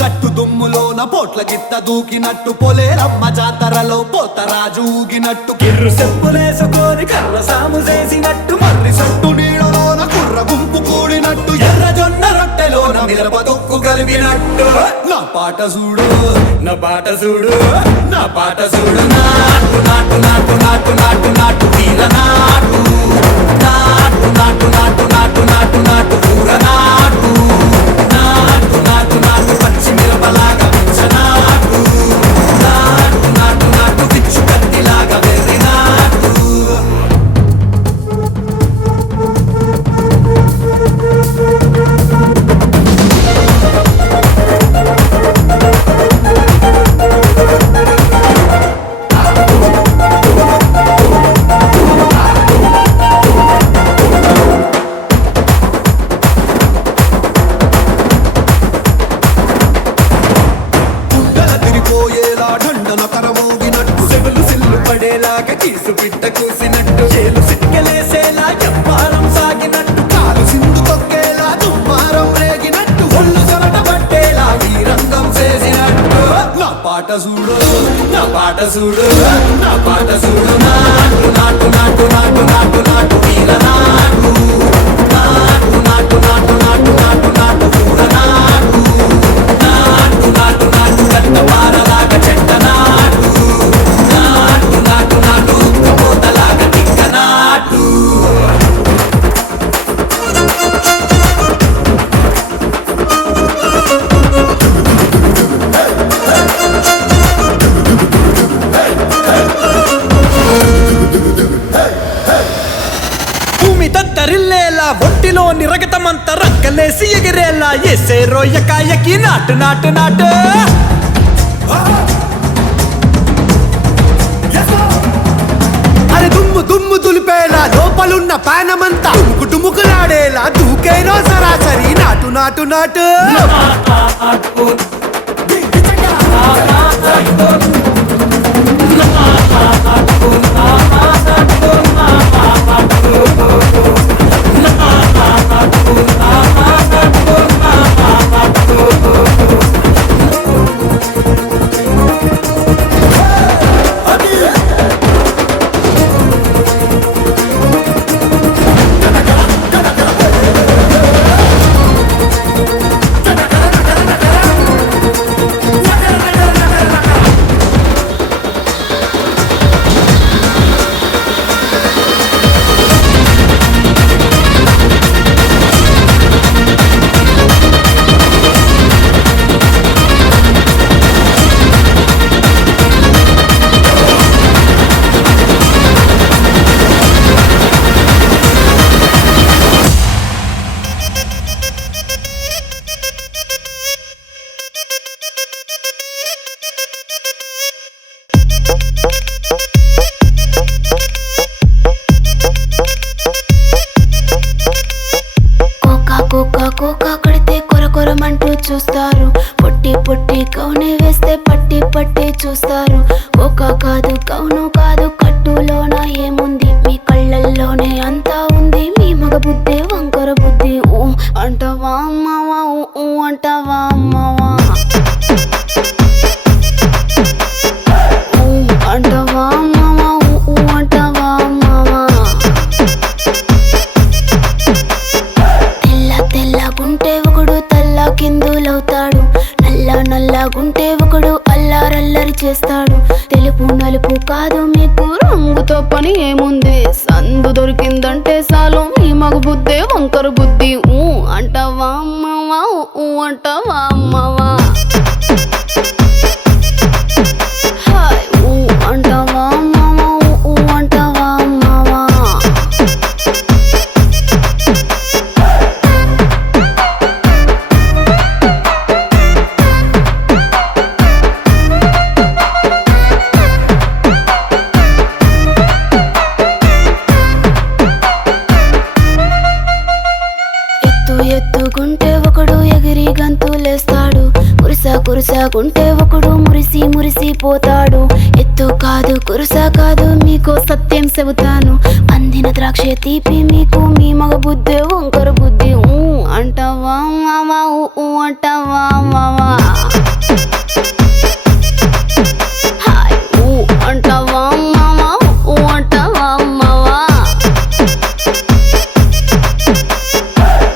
గట్టు దుమ్ములోన పోట్ల గిత్త దూకినట్టు పొలేరమ్మ జాతరలో పోతరాజు ఊగినట్టు కిర్రు చెప్పులేసుకొని కర్ర సాము చేసినట్టు మర్రి సొట్టు నీడలోన కుర్ర గుంపు కూడినట్టు ఎర్ర జొన్న రొట్టెలోన మిరప దొక్కు కలిపినట్టు నా పాట చూడు నా పాట చూడు నా పాట చూడు నాటు నాటు నాటు నాటు నాటు నాటు వీర నాటు నాటు నాటు నాటు నాటు నాటు నాటు ఊర నాటు నాటు నాటు నాటు పచ్చి మిరపలాగా నాటు నాటు నాటు నాటు పిచ్చు కత్తిలాగా వెర్రి నాటు కీసు పిట్ట కూసినట్టు చేలు సిక్కలేసేలా చెప్పారం సాగినట్టు కాలు సింధు తొక్కేలా దుమ్మారం రేగినట్టు ఒళ్ళు చెమట పట్టేలా ఈ రంగం చేసినట్టు నా పాట చూడు నా పాట చూడు నా పాట చూడు నాటు నాటు నాటు నాటు నాటు నాటు వీర నాటు నాటు నాటు నాటు నాటు నాటు నాటు ఊర నాటు నాటు నాటు నాటు గట్ట పారలాగా చెట్ట నాటు నాటు నాటు నాటు కబోతలాగా టిక్క నాటు భూమి దత్తరిల్లేలా ఒంటిలోని రగతమంత రక్కలేసి ఎగిరేలా ఎసే రోయకాయకి నాటు నాటు నాటు అరే దుమ్ము దుమ్ము దులిపేలా లోపలున్న పానమంతా టుముకులాడేలా దూకేనో సరాసరి నాటు నాటు నాటు చూస్తారు పొట్టి పొట్టి కౌనే వేస్తే పట్టి పట్టి చూస్తారు కోకా కాదు కౌను కాదు కట్టులోన ఏముంది మీ కళ్ళల్లోనే అంతా ఉంది మీ మగ బుద్ధి వంకర బుద్ధి ఊ అంటవా అమ్మవా ఊ అంటవా అమ్మవా ఊ అంటవా అమ్మవా ఊ అంటవా అమ్మవా తెల్ల తెల్లగుంటే ఒకడు తల్ల కిందులవుతాడు నల్ల నల్లగుంటే ఒకడు అల్లారల్లరి చేస్తాడు తెలుపు నలుపు కాదు మీకు రంగుతో పని ఏముంది సందు దొరికిందంటే చాలు మీ మగ బుద్ధి వంకర బుద్ధి ఊ అంటవా అమ్మవా ఊ అంటవా అమ్మవా హాయ్ ఊ అంటవా అమ్మవా ఊ అంటవా అమ్మవా ఎత్తుకుంటే ఒకడు ఎగిరి గంతులేస్తాడు కురుసాకుంటే ఒకడు మురిసి మురిసిపోతాడు ఎత్తు కాదు కురుసా కాదు మీకు సత్యం చెబుతాను అందిన ద్రాక్ష తీపి మీకు మీ మగ బుద్ధి వంకర బుద్ధి అంటావా మావా ఊ అంటావా మావా హాయ్ ఊ అంటావా మావా ఊ అంటావా మావా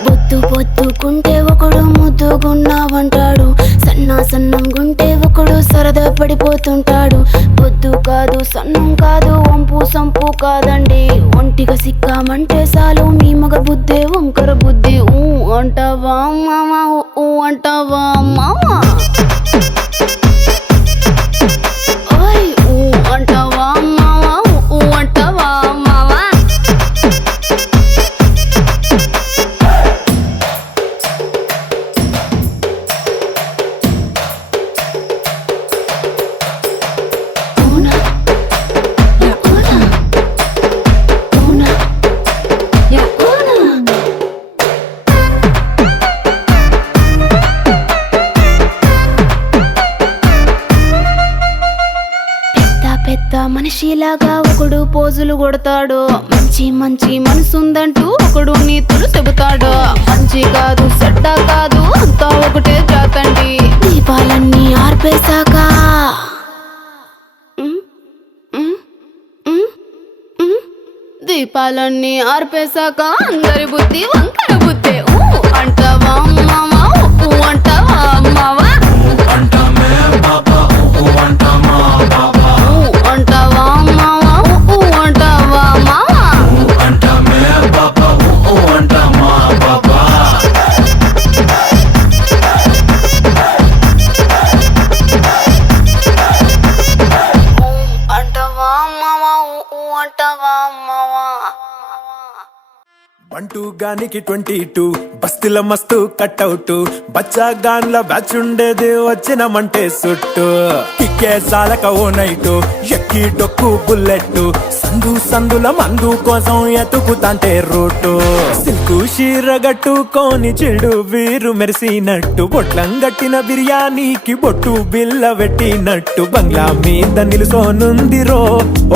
బొద్దు బొద్దుకుంటే ఒకడు ముద్దుగున్నావంటాడు సన్నం గుంటే ఒకడు సరదా పడిపోతుంటాడు బొద్దు కాదు సన్నం కాదు వంపు సంపు కాదండి ఒంటిగా సిక్కామంటే చాలు మీ మగ బుద్ధే వంకర బుద్ధి ఊ అంటావా మావా ఊ అంటావా మావా ఓయ్ ఊ అంటావా మావా ఊ అంటావా మావా మనిషిలాగా ఒకడు పోజులు కొడతాడు మంచి మంచి మనసుందంటూ ఒకడు నీతులు చెబుతాడు మంచి కాదు చెడ్డ కాదు అంతా ఒకటే జాతండి దీపాలన్నీ ఆర్పేశాక దీపాలన్నీ ఆర్పేశాక అందరి బుద్ధి వంకర బుద్ధి ఊ అంటావా మావా ఊ అంటావా మావా అంటావా మావా ఊ అంటావా మావా అంటావా మావా ఊ అంటావా మావా బంటూ గానికి 22 బస్తిల మస్తు కట్అవుట్ బచ్చా గాన్ల బ్యాచ్ ఉండేది వచ్చినమంటే సుట్టు కిక్కే సాలక ఓ నైటు ఎక్కి డొక్కు బుల్లెట్ సందుల మందు కోసం ఎతుకుతాంటే రూటు సిల్కు షీరగట్టుకోని చెడు వీరు మెరిసినట్టు బొట్లం గట్టిన బిర్యానీకి బొట్టు బిల్ల పెట్టినట్టు బంగ్లా మీద నిలుసోనుందిరో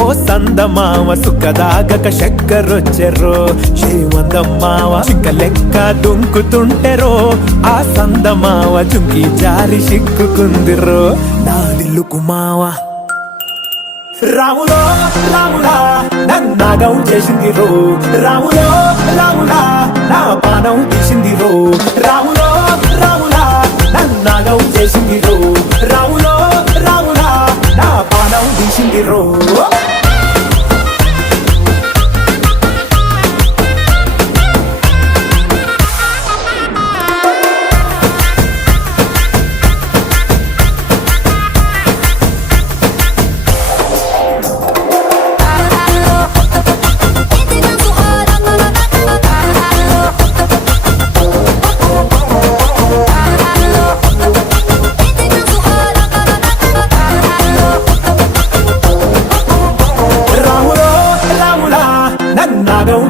ఓ సందమావ సుఖదాగక చక్కరొచ్చెరో శ్రీమందమ్మావ చిక్క లెక్క దుంకుతుంటెరో ఆ సందమావ చుంకి జారి సిక్కుకుందిరో నాదిల్లుకు మావ రాములో రాములా నన్నాగం చేసింది రో రాములో రాములా నా పానం తీసింది రో రాములో రాములా నన్నాగం చేసింది రో రాములో రాములా నా పానం తీసింది రో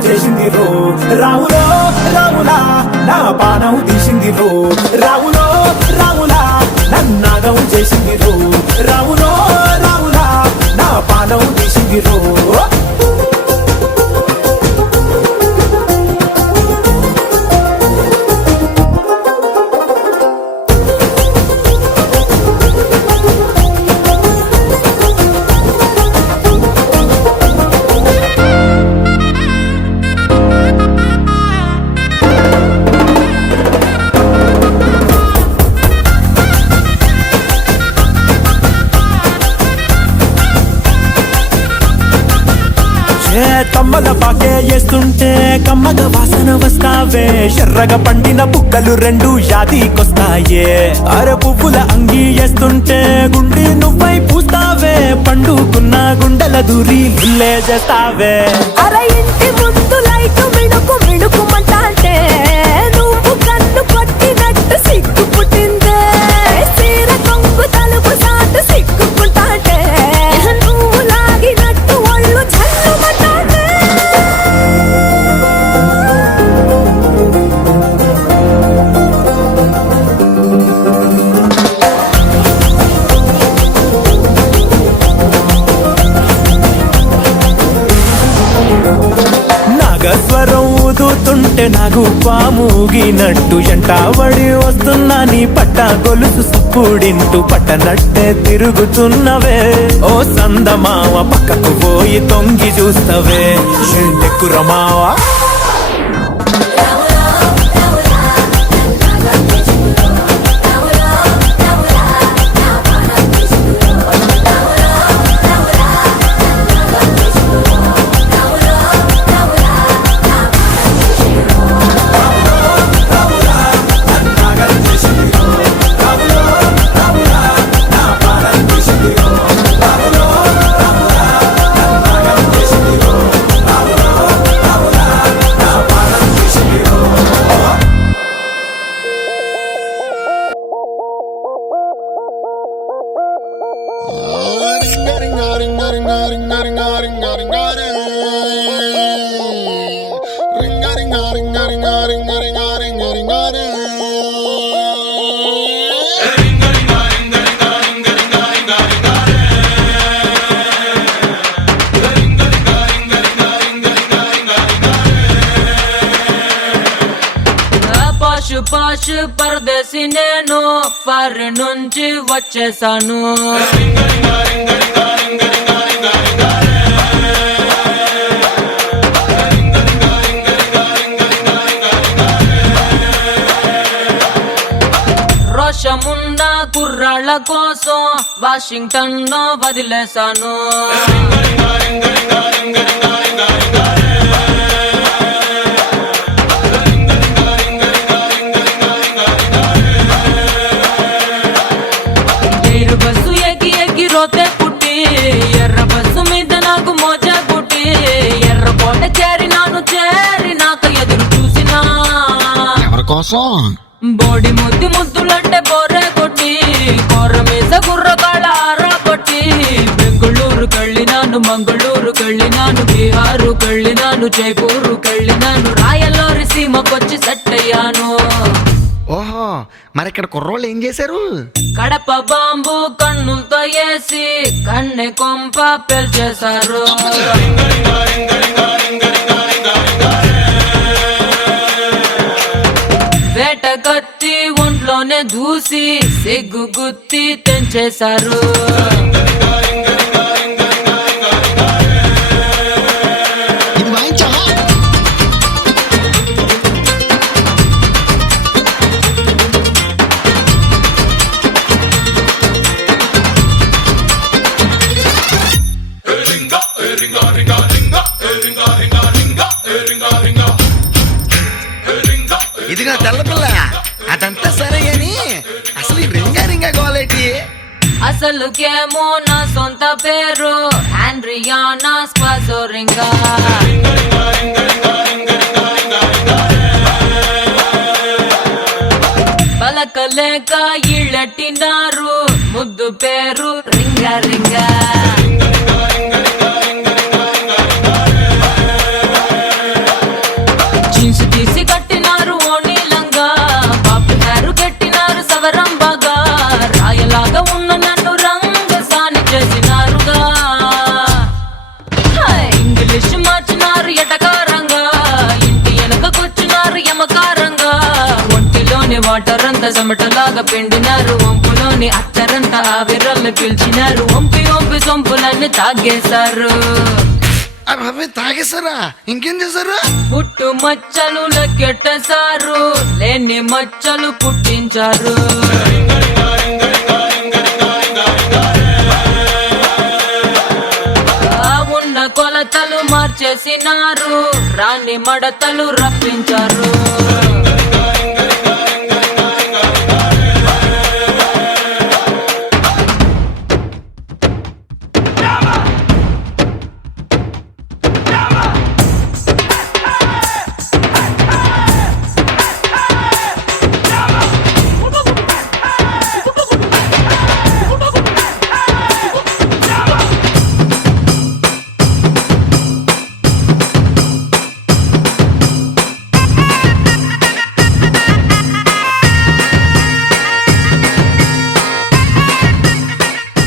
చేసింది రో రాములో రాములా నా పానం తీసింది రో రాములో రాములా నన్నాగం చేసింది రో రాములో రాములా నా పానం తీసింది రో తమ్మల పాకే వేస్తుంటే కమ్మగ వాసన వస్తావే ఎర్రగా పండిన బుక్కలు రెండు యాదికొస్తాయే అర పువ్వుల అంగి వేస్తుంటే గుండి నువ్వై పూస్తావే పండుకున్న గుండెల దూరి లిల్లే చేస్తావే అర ఇంటి ముందు లైట్ మిడుకు మిడుకుమంటే నువ్వు కన్ను కొట్టినట్టు సిగ్గు పుట్టిందే సీర కొంగు తలుపు సాటు సిగ్గుకుంటాంటే నువ్వు లాగినట్టు ఒళ్ళు చల్లుమంటాంటే నాగస్వరం ఊదుతుంటే ఉంటే నాకు పాము ఊగినట్టు ఎంటావడి వస్తున్నా నీ పట్ట గొలుసు సప్పుడింటూ పట్టనట్టే తిరుగుతున్నవే ఓ సందమావ పక్కకు పోయి తొంగి చూస్తవే షెండెక్కురమావా పాష్ పరదేశి నేను ఫారిన్ నుంచి వచ్చేసాను రోషమున్న కుర్రాళ్ళ కోసం వాషింగ్టన్ లో వదిలేశాను బస్సు ఎక్కి ఎక్కి రోతే పుట్టి ఎర్ర బస్సు మీద నాకు మోజా పుట్టి ఎర్రకోట చేరినాక ఎదురు చూసినా ఎవరి కోసం బోడి ముద్దులంటే బోరే కొట్టి కొర్ర మీద కుర్రకాళ్ళ ఆరా కొట్టి బెంగుళూరు కళ్ళినాను మంగళూరు కళ్ళినాను బీహారు కళ్ళినాను జైపూరు కళ్ళినాను రాయల్లోరి సీమకొచ్చి సెట్ అయ్యాను ఓహో మరి ఇక్కడ కుర్రోళ్ళు ఏం చేశారు కడప బాంబు కన్నులతో వేసి కన్నె కొంప పెల్చేశారు వేట కత్తి ఒంట్లోనే దూసి సిగ్గు గుత్తి తెంచేశారు ఇది వాయించా ఇదిగా తెల్లపిల్ల అదంతా సరే గాని అసలు ఈ రింగా క్వాలిటీ అసలుకేమో నా సొంత పేరు ఆండ్రియానా స్క్వాజోరింగా పలకలేక ఇళ్ళటినారు ముద్దు పేరు రింగా రింగా జీన్స్ తీసి కట్టినారు ఓనీలంగా పాపు హేరు కట్టినారు సవరం బాగా రాయలాగా ఉన్న నన్ను రంగ సాని చేసినారుగా ఇంగ్లీష్ మార్చినారు ఎటకారంగా ఇంటి వెనకకొచ్చినారు యమకారంగా ఒంటిలోని వాటర్ అంతా చెమటలాగా పిండినారు వంపులోని అత్తరంతా ఆవిరల్ని పిలిచినారు వంపి సొంపులన్నీ తాగేశారు అవి తాగేశారా ఇంకేం చేశారు పుట్టు మచ్చలు లెక్కెట్టేశారు లేని మచ్చలు పుట్టించారు ఉన్న కొలతలు మార్చేసినారు రాని మడతలు రప్పించారు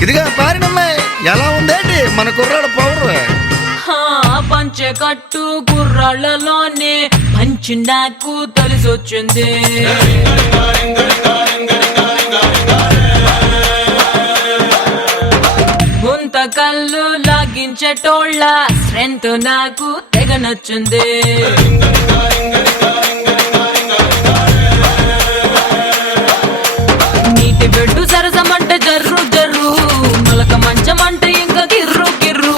ఇదిగా పారినమ్మాయి ఎలా ఉందేంటి మన కుర్రాడు పవర్ పంచె కట్టు గుర్రాళ్ళలోనే పంచి నాకు తెలిసొచ్చింది గుంత కళ్ళు లాగించేటోళ్ళ స్ట్రెంత్ నాకు తెగ నచ్చింది నీటి బెడ్డు సరసమంటే జర్రు జర్రు మలక మంచమంటే ఇంకా గిర్రు గిర్రు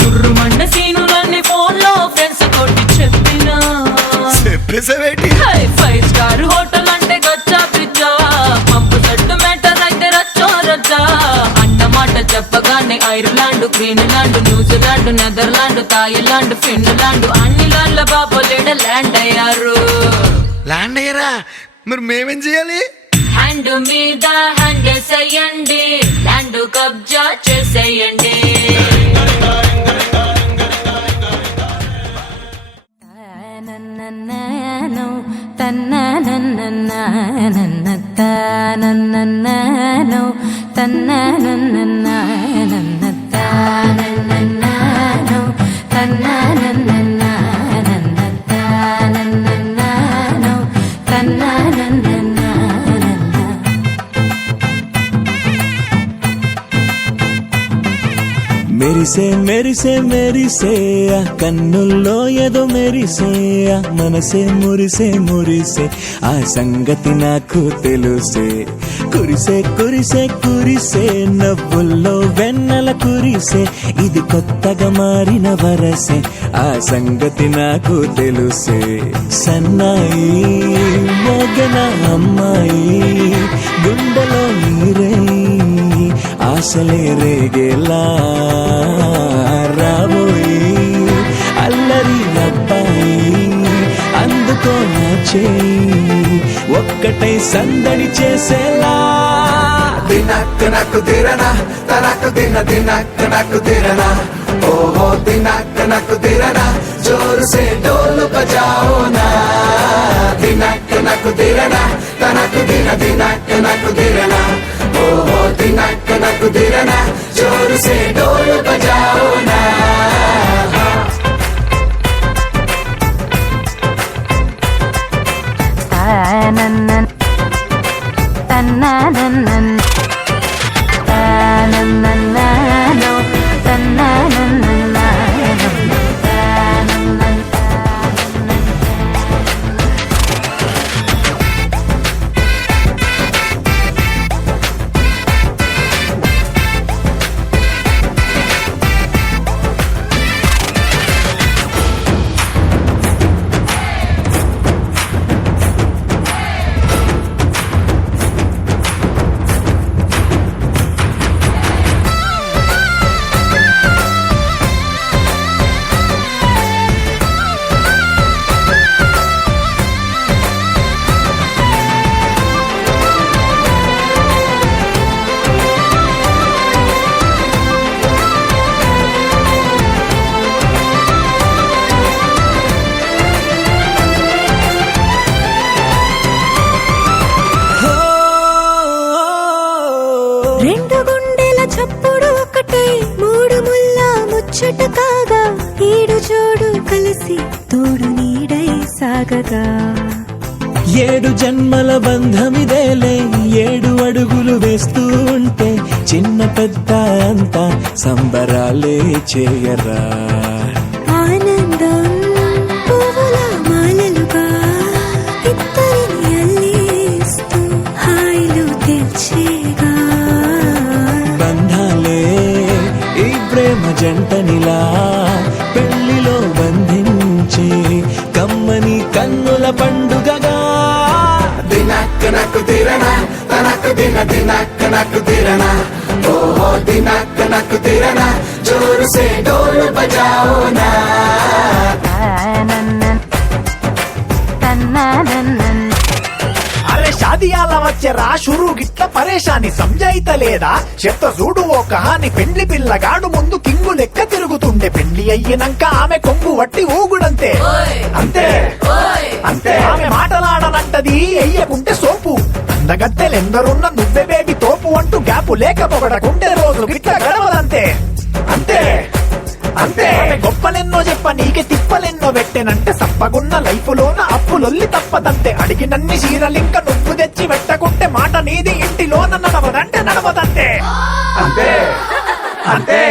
సుర్రు మండ సీనులన్నీ ఫోన్ లో ఫ్రెండ్స్ తోటి చెప్పినా చెప్పేసావేటి 5 స్టార్ హోటల్ అంటే గచ్చా పిచ్చా పంపు సెట్టు మ్యాటర్ అయితే రచ్చో రచ్చా అన్నమాట చెప్పగానే Ireland Greenland New Zealand Netherland Thailand Finland అన్ని లాండ్ల బాబోలేడ ల్యాండ్ అయ్యారు ల్యాండ్ అయ్యారా మరి మేమేం చేయాలి హ్యాండ్ మీద హ్యాండ్ వేసేయండి ల్యాండ్ కబ్జా చేసేయండి మెరిసే మెరిసే మెరిసే ఆ కన్నుల్లో ఏదో మెరిసే ఆ మనసే మురిసే మురిసే ఆ సంగతి నాకు తెలుసే కురిసే కురిసే కురిసే నవ్వుల్లో వెన్నెల కురిసే ఇది కొత్తగా మారిన వరసే ఆ సంగతి నాకు తెలుసే సన్నాయి మోగన అమ్మాయి గుండెలో నీరే ఆశలే రేగేలా రాబోయి అల్లరి అబ్బాయి అందుకో నా చేయి ఒక్కటై సందడి చేసేలా దినక్ నక్ దిరన తనక్ దిన దినక్ నక్ దిరన ఓహో దినక్ నక్ దిరన జోర్ సే ढोल बजाओ ना దినక్ నక్ దిరన తనక్ దిన దినక్ నక్ దిరన ఓహో దినక్ నక్ దిరన జోర్ సే ढोल बजाओ ना రెండు గుండెల చప్పుడు ఒకటై మూడు ముళ్ళ ముచ్చట కాగా ఈడు జోడు కలిసి తోడు నీడై సాగగా 7 జన్మల బంధమిదేలే 7 అడుగులు వేస్తూ ఉంటే చిన్న పెద్ద అంతా సంబరాలే చేయరా ఆనందం పువ్వుల మాలలుగా ఇద్దరిని అల్లేస్తూ హాయిలు తెల్చేగా బంధాలే ఈ ప్రేమ జంటనిలా పెళ్లిలో బంధించే కమ్మని కన్నుల పండుగగా దినక్ నక్ దిరన తనక్ దిన దినక్ నక్ దిరన ఓహో దినక్ నక్ దిరన జోర్ సే ढोल बजाओ ना అరే షాదియాల వచ్చెరా షురు గిట్ల పరేషాని సంజాయితలేదా చెత్త చూడు ఓ కహాని పెండ్లి పిల్లగాడు ముందు కింగు లెక్క తిరుగుతుండే పెండ్లి అయ్యినంక ఆమె కొంగు వట్టి ఊగుడంతే అంతే అంతే ఆమె మాటలాడనంటది ఎయ్యకుంటే సోపు అందగత్తెలెందరున్న నువ్వే బేబీ తోపు అంటూ గ్యాపు లేక పొగడకుంటే రోజు గిట్ల గడవదంతే అంతే అంతే ఆమె గొప్పలెన్నో చెప్ప నీక మనకి తిప్పలెన్నో పెట్టెనంటే సప్పగున్న లైఫ్ లోన అప్పులొల్లి తప్పదంతే అడిగినన్ని చీరలింక నువ్వు తెచ్చి పెట్టకుంటే మాట నీది ఇంటిలోన నడవదంటే నడవదంతే అంతే అంతే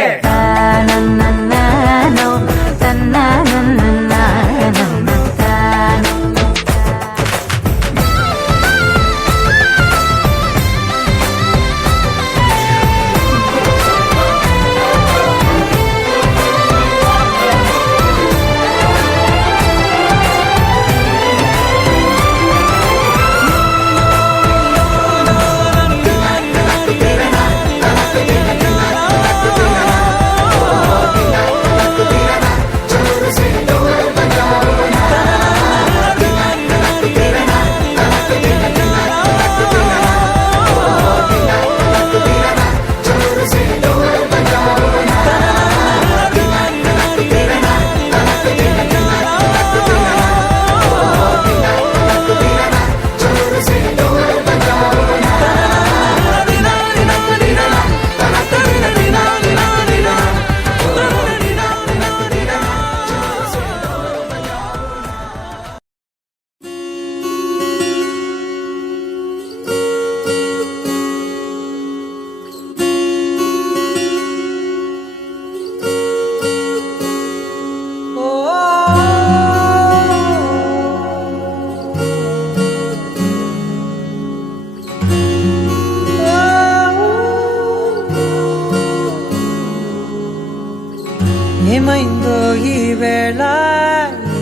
ఏమైందో ఈ వేళ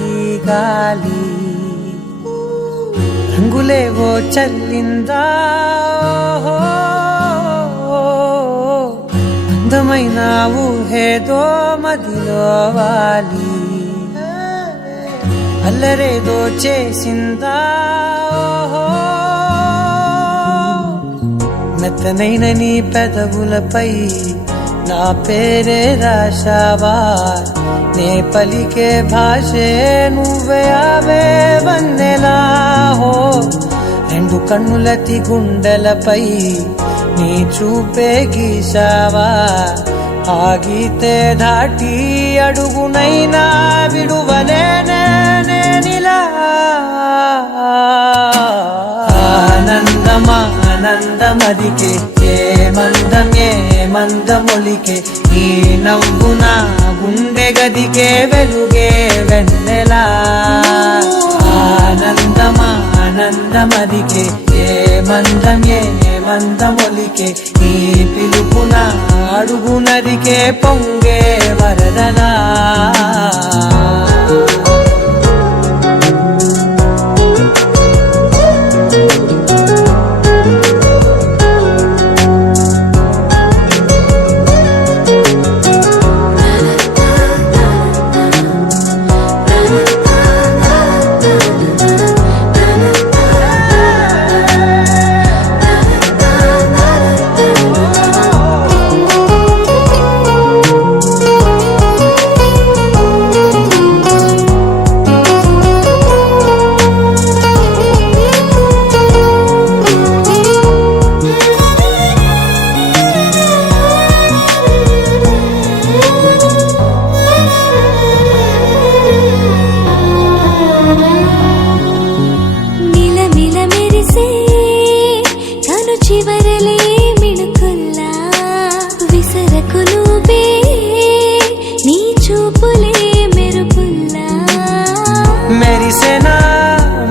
ఈ గాలి రంగులేవో చల్లిందా అందమైన ఊహేదో మదిలో వాలి అల్లరేదో చేసిందా మెత్తనైన నీ పెదవులపై నా పేరే రాశావా నే పలికే భాషే నువ్వే ఆవే వన్నెలా హో రెండు కన్నులతి గుండెలపై నీ చూపే గీశావా ఆగితే దాటి అడుగునైనా విడువలేనే నేనిలా ఆనందమా ఆనందమదికే ఏ మందమొలికే ఈ నవ్వు నా గుండె గదికే వెలుగే వెన్నెలా ఆనందమా ఆనందమదికే ఏ మందమొలికే ఈ పిలుపున అడుగునదికే పొంగే వరదలా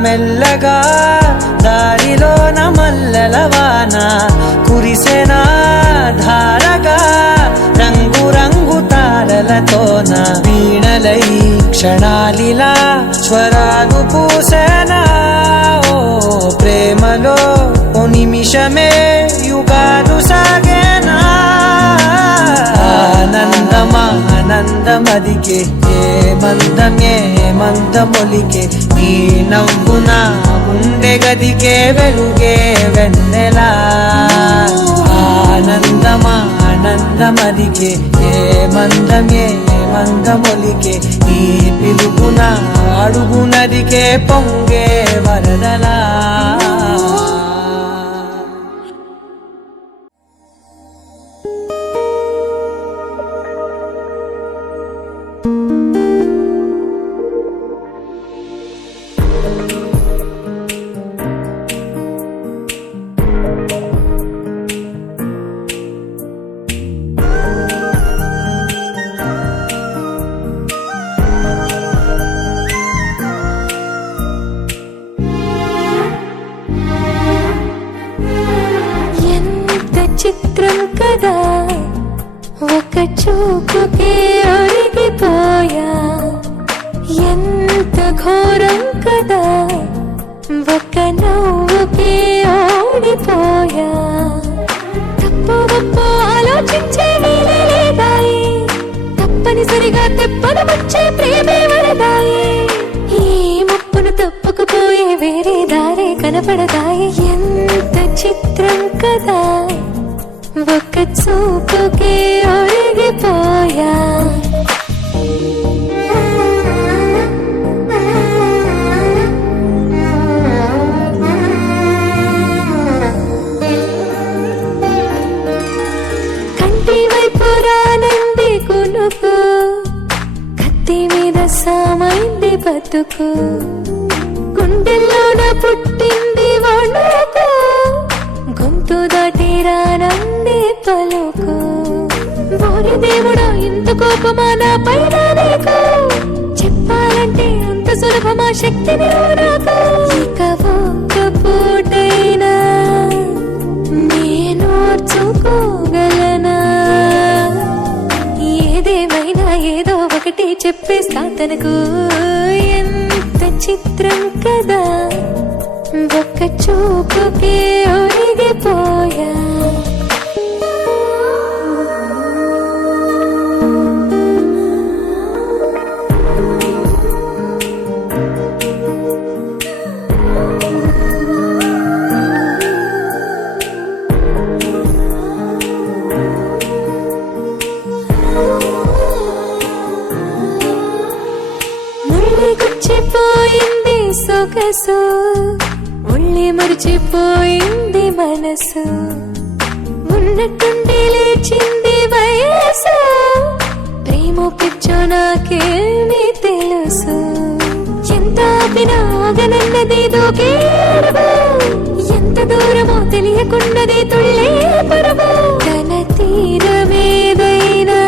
మెల్లగా దారిలోన మల్లెలవాన కురిసెనా ధారగా రంగు రంగు తారలతోన వీణలై క్షణాలిలా స్వరాలు పూసెనా ఓ ప్రేమలో ఓ నిమిషమే యుగాలు సాగేనా ఆనందమా ఆనందమదికే ఏ మందమొలికే నీ నవ్వున గుండె గదికే వెలుగే వెన్నెలా ఆనందమా ఆనందమదికే ఏ మందమొలికే నీ పిలుపున అడుగునదికే పొంగే వరదలా ఒక్క చూపుకే ఒరిగిపోయా ఎంత ఘోరం కదా ఒక్క నవ్వుకే ఓడిపోయా తప్పు గొప్ప ఆలోచించే వీలే లేదాయి తప్పనిసరిగా తెప్పను వచ్చే ప్రేమే వరదాయి ఈ ముప్పును తప్పుకుపోయే వేరే దారే కనపడదాయి ఎంత చిత్రం కదా ఒక్క చూపుకే ఒరిగిపోయా కంటి వైపు రానంది కునుకు కత్తి మీద సామైంది బతుకు గుండెల్లోన పుట్టింది వణుకు గొంతు దాటి రానంది పలుకు ఓరి దేవుడా ఇంత కోపమా నా పైన నీకు చెప్పాలంటే అంత సులభమా శక్తిని నాకు ఇక ఒక్క పూటైనా నేనోర్చుకోగలనా ఏదేమైనా ఏదో ఒకటి చెప్పేస్తా తనకు ఎంత చిత్రం కదా ఒక్క చూపుకే ఒరిగిపోయా గుచ్చిపోయింది సొగసు ఉళ్ళి మరిచిపోయింది మనసు ఉన్నట్టుండి లేచింది వయసు ప్రేమ పిచ్చో నాకేమి తెలుసు ఎంత ఆపినాగనన్నది దూకే ఎంత దూరమో తెలియకున్నది తుళ్ళే పరమో తన తీరమేదైనా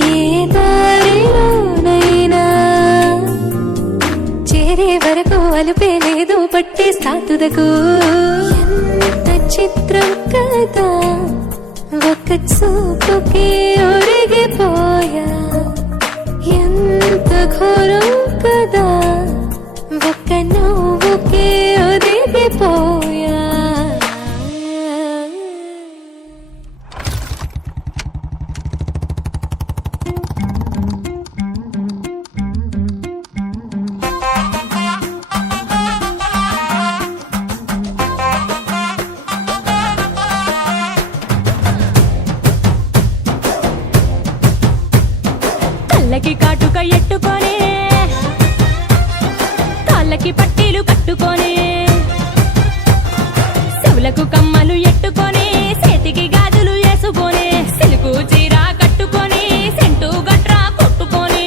ఏ దారిలోనైనా చేరే వరకు అలుపే లేదు పట్టే సాతుదకు ఎంత చిత్రం కదా ఒక్క చూపుకే ఒరిగిపోయా ఎంత ఘోరం కదా ఒక్క నవ్వుకే ఒరిగిపోయా కళ్ళకి కాటుక ఎట్టుకొని కాళ్ళకి పట్టీలు కట్టుకొని చెవులకు కమ్మలు ఎట్టుకొని చేతికి గాజులు వేసుకొని సిలుకు చీర కట్టుకొని సెంటు గట్రా కొట్టుకొని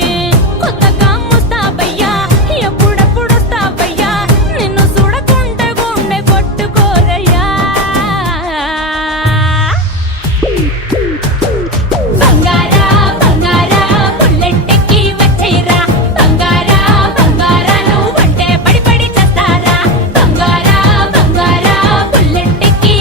కొత్తగా ముస్తాబయ్యా ఎప్పుడప్పుడు వస్తావయ్యా నిన్ను చూడకుంటే గుండె కొట్టుకోదయ్యా బంగారా బంగారా బుల్లెట్టెక్కి వచ్చేరా బంగారా బంగారా నువ్వంటే పడి పడి చేస్తారా బంగారా బంగారా బుల్లెట్టెక్కి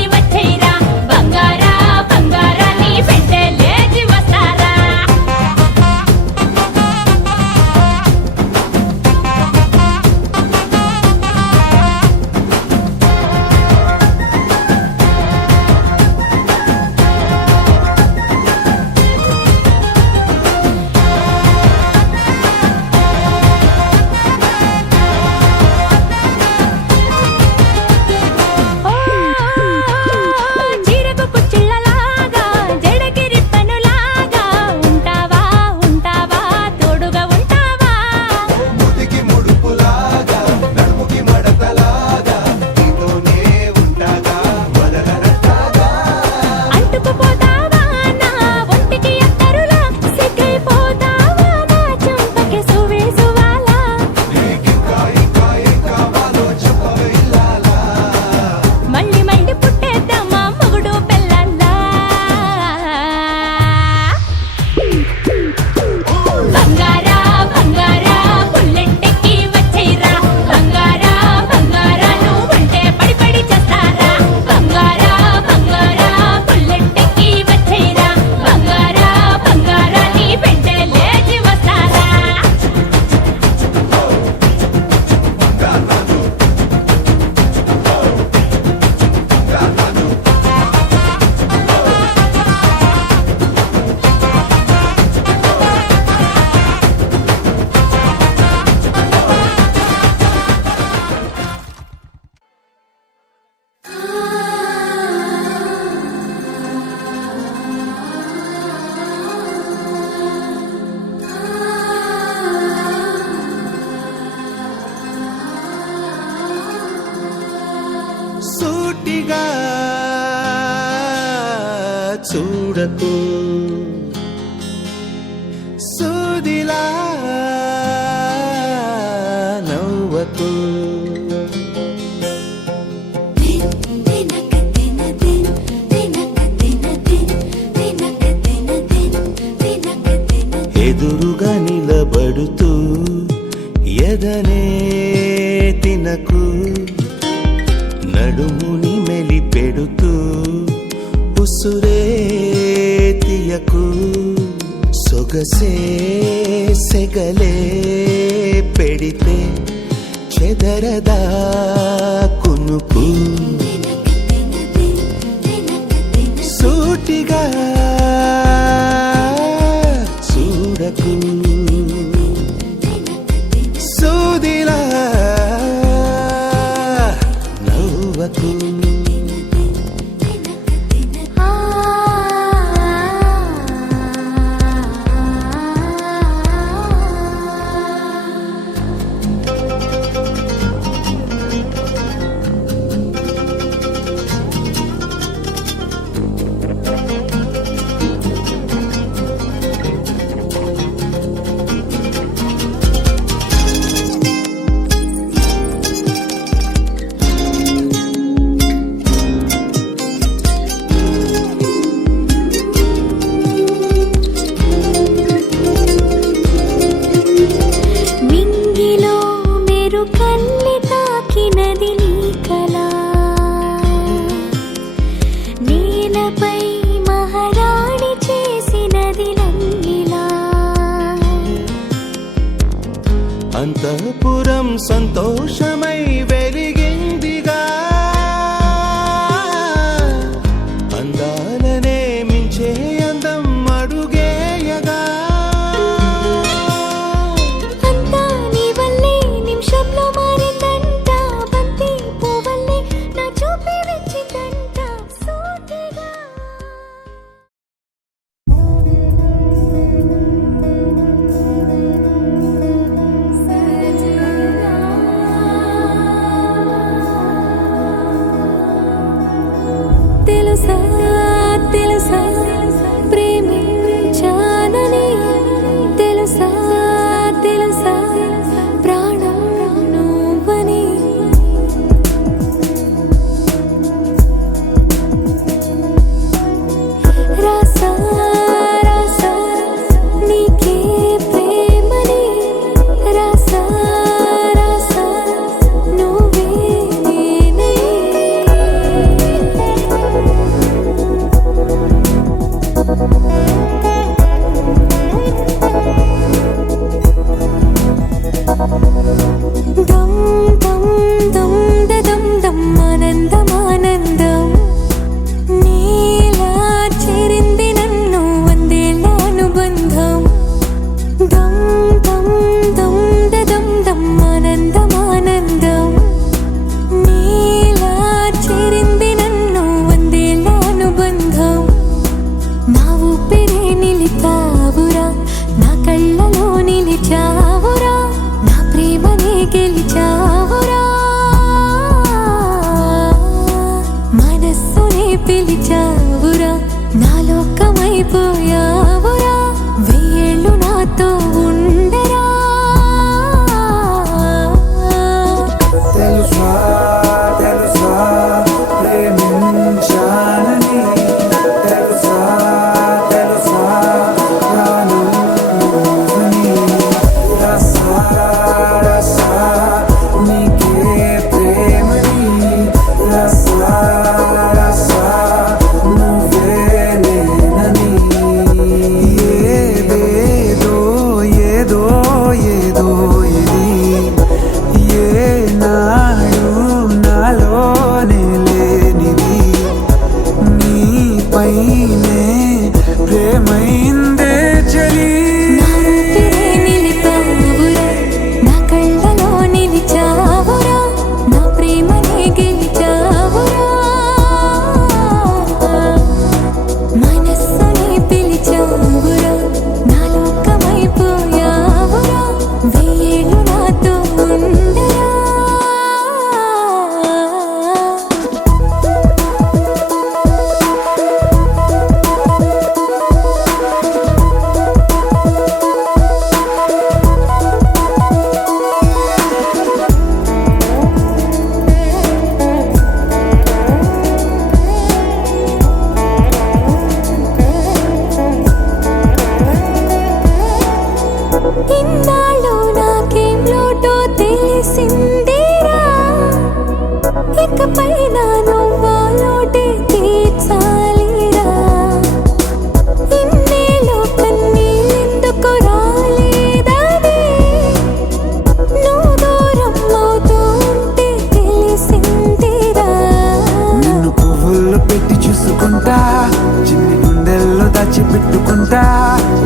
చూడకు సూదిలా నవ్వకు ఎదురుగా నిలబడుతూ ఎదనే తినకు నడుముని మెలిపెడుతూ ఉసురే తీయకు సొగసే సెగలే పెడితే చెదరదా కునుకు సూటిగా చూడకు సూదిలా నవ్వకు మింగిలో మెరు కల్లి తాకినది నీ కళ నేలపై మహారాణి చేసినది లంగిలా అంతఃపురం సంతోషమై వెలిగిందిగా అందాలనే మించే అందం అడుగేయగా అంతా నీ వల్లే నిమిషంలో మారిందంట బంతి పువ్వల్లే నా చూపే వెచ్చిందంట సూటిగా సజనా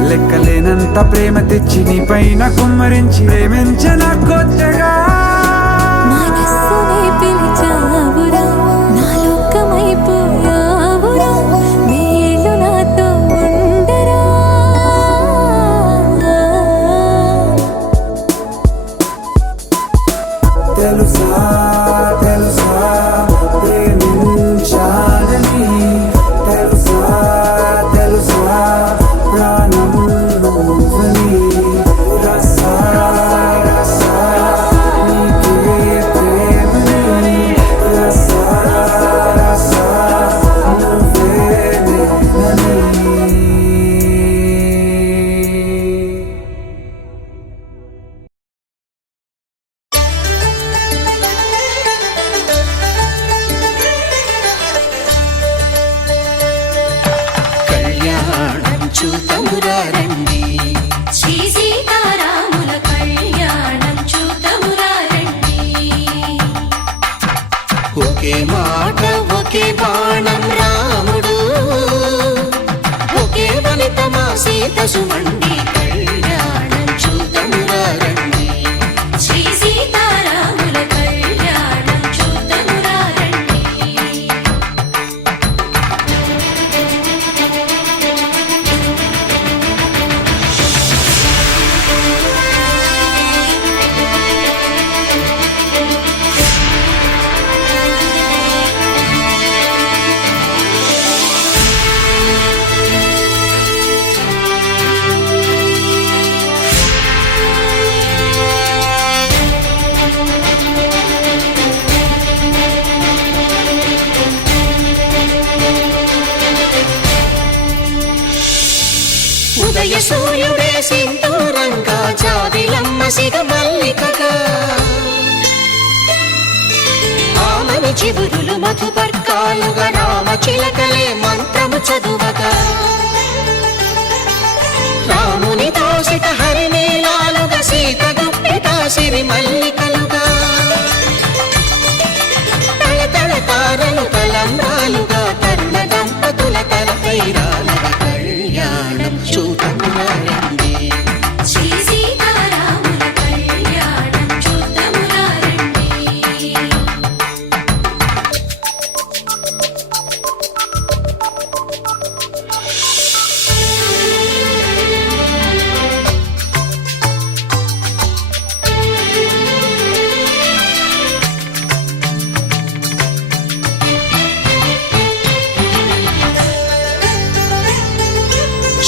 లెక్కలేనంత ప్రేమ తెచ్చి నీ పైన కుమ్మరించి ప్రేమించిన కొత్తగా మనస్సునే పిలిచావురా నా లోకమైపోయావురా మేలు నాతో ఉండరా తెలుసా తెలుసా ప్రేమించాలని తెలుసా తెలుసా ప్రాణం నువ్వని రసా రసా నీకే ప్రేమని రసా రసా నువ్వే నేనని కళ్యాణం చూతమురా రండి శ్రీ సీతారాముల కళ్యాణం చూతమురా రండి ఒకే మాట ఒకే బాణం రాముడు ఒకే వనిత మా సీత సుమండి కళ్యాణం చూతమురా రండి శ్రీ సీతారాముల కళ్యాణం చూతమురా రండి ఉదయ సూర్యుడే సింధూరంగా జాబిలమ్మ సిగ మల్లికగా ఆమని చిగురులు మధుపర్కాలుగా రామ చిలకలే మంత్రము చదువగా రాముని దోసిట హరినీలాలుగా సీత గుప్పిట సిరి మల్లికలుగా తళతళ తారలు తలంబ్రాలుగా తరుణ దంపతుల తలపైరాలుగా కళ్యాణం చూతమురా రండి శ్రీ సీతారాముల కళ్యాణం చూతమురా రండి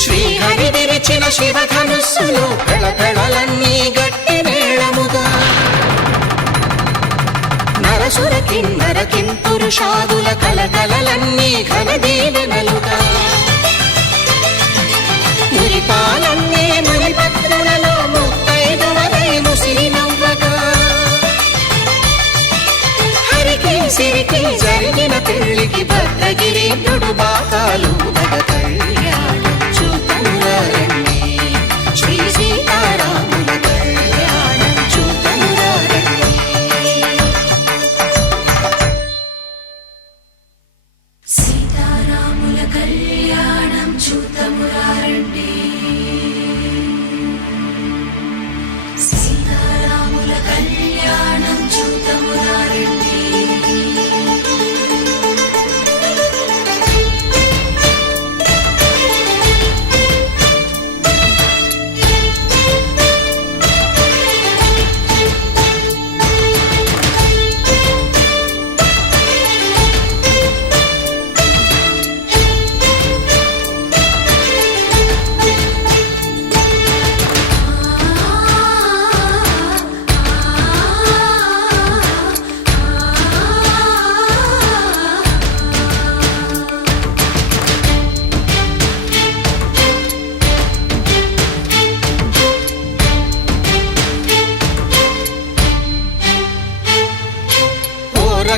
శ్రీహరి విరిచిన శివధనుస్సులు కళకళలన్నీ గట్టి మేళముగా నరసుర కిన్నర కింపురుషాదుల కలకలలన్నీ ఘన దీవెనలుగా మురిపాలన్నీ మణిపత్రులలో ముత్తైదువలై ముసిరి నవ్వగా హరికి సిరికి జరిగిన పెళ్లికి భద్రగిరీంద్రుడు బాకాలు కళ్యాణం చూతమురా రండి శ్రీ సీతారాముల కళ్యాణం చూతమురా రండి సీతారాముల కళ్యాణం చూతమురా రండి సీతారాముల కళ్యాణం చూతమురా రండి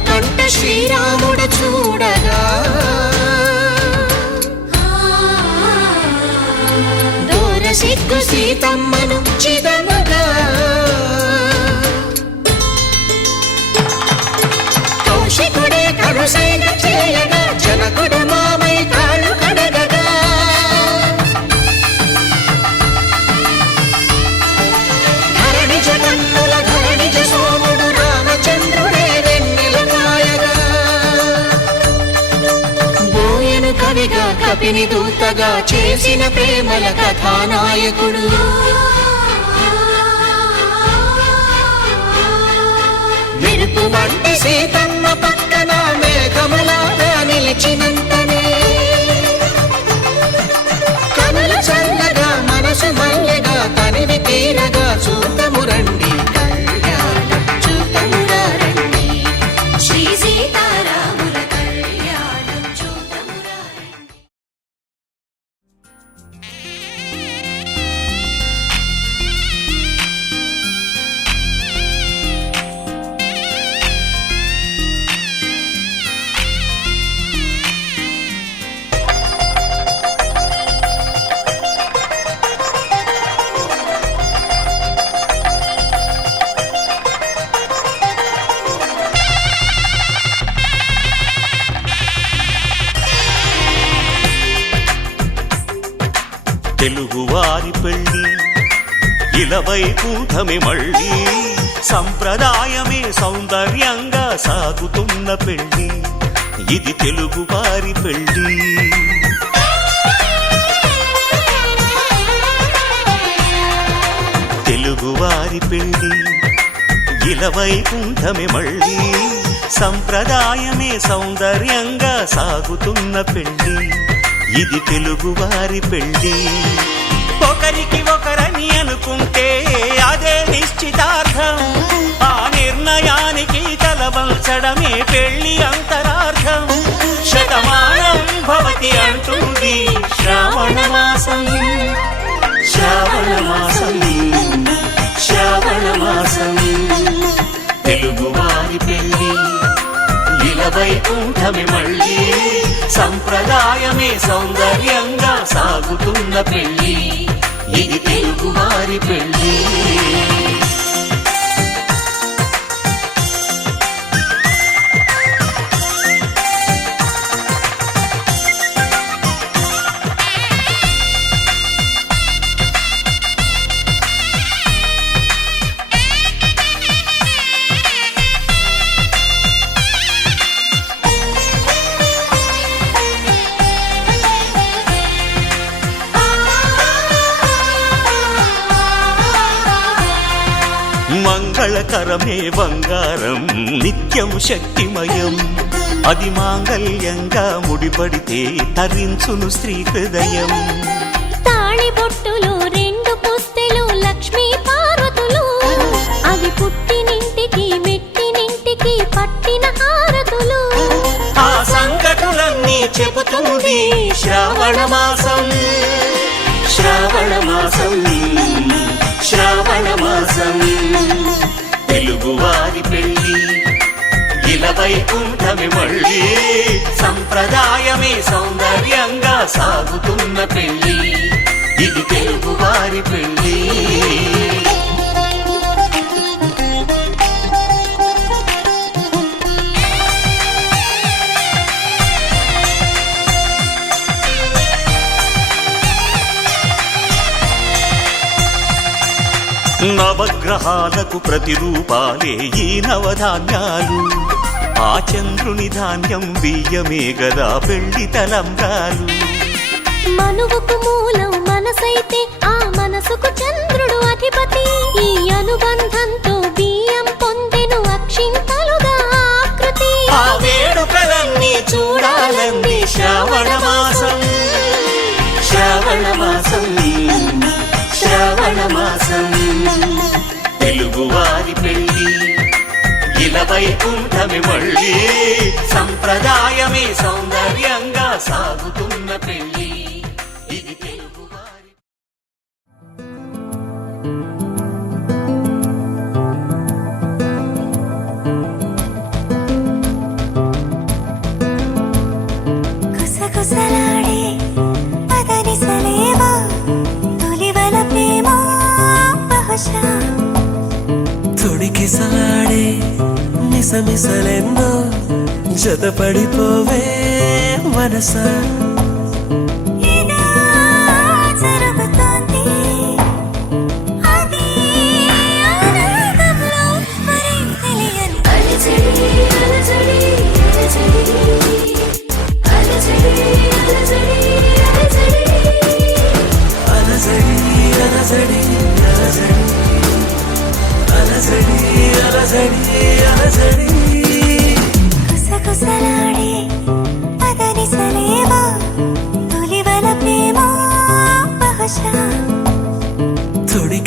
కంట శ్రీరాముడు చూడగా దూర సిగ్గు సీతమ్మను చిదమగా కౌశికుడే కరుసైన చేయగా జనకుడు మామై కాళ్ళు కడగగా కపిని దూతగా చేసిన ప్రేమల కథానాయకుడు. మెరుపు వంటి సీతమ్మ పక్కన మేఘములాగా నిలిచినంతనే కనులు చల్లగా మనసు మల్లెగా తనివి తీరగా చూతము రండి కళ్యాణం చూతమురా రండి. శ్రీ సీతారాముల కళ్యాణం చూతమురా రండి. తెలుగువారి పెళ్ళి ఇలవైకుంఠమే మళ్ళీ సంప్రదాయమే సౌందర్యంగా సాగుతున్న పెళ్ళి ఇది తెలుగువారి పెళ్ళి. తెలుగువారి పెళ్ళి ఇలవైకుంఠమే మళ్ళీ సంప్రదాయమే సౌందర్యంగా సాగుతున్న పెళ్ళి ఇది తెలుగువారి పెళ్ళి. ఒకరికి ఒకరని అనుకుంటే అదే నిశ్చితార్థం, ఆ నిర్ణయానికి తలవంచడమే పెళ్లి అంతరార్థం. శతమానం భవతి అంటుంది శ్రావణ మాసం, శ్రావణ మాసం, శ్రావణ మాసం. తెలుగువారి పెళ్ళి ఇలవైకుంఠమే మళ్ళీ సంప్రదాయమే సౌందర్యంగా సాగుతున్న పెళ్ళి ఇది తెలుగువారి పెళ్ళి. మంగళకరమే బంగారం నిత్యం శక్తిమయం, అది మాంగళ్యంగా ముడిపడితే తరించును స్త్రీ హృదయం. తాళి బొట్టులు రెండు పుస్తెలు లక్ష్మీ పార్వతులు, అవి పుట్టినింటికి మెట్టినింటికి పట్టిన హారతులు. ఆ సంగతులన్నీ చెబుతుంది శ్రావణ మాసం, శ్రావణ మాసం, శ్రావణ మాసం. తెలుగువారి పెళ్ళి ఇలవైకుంఠమే మళ్ళీ సంప్రదాయమే సౌందర్యంగా సాగుతున్న పెళ్ళి ఇది తెలుగువారి పెళ్ళి. నవగ్రహాలకు ప్రతిరూపాలే ఈ నవధాన్యాలు, ఆ చంద్రుని ధాన్యం బియ్యమే గదా పెళ్లి తలంబ్రాలు. మనువుకు మూలం మనసైతే ఆ మనసుకు చంద్రుడు అధిపతి, ఈ అనుబంధంతో బియ్యం పొందెను అక్షింతలుగా ఆకృతి. ఆ వేడుకలన్నీ చూడాలంది శ్రావణ మాసం, శ్రావణ మాసం, శ్రావణ మాసం. తెలుగువారి పెళ్ళి ఇలవైకుంఠమే మళ్ళీ సంప్రదాయమే సౌందర్యంగా సాగుతున్న పెళ్ళి ఇది తెలుగువారి. కుసకుసలాడే పదనిసలేవా తొలివల ప్రేమ బహుశా, తొడికిసలాడే నిసమిసలెన్నో జతపడిపోవే మనసా. ఇలా జరుగుతోంది అది ఆనందంలో మరేం తెలియని అలజడి అలజడి అలజడి అలజడి అలజడి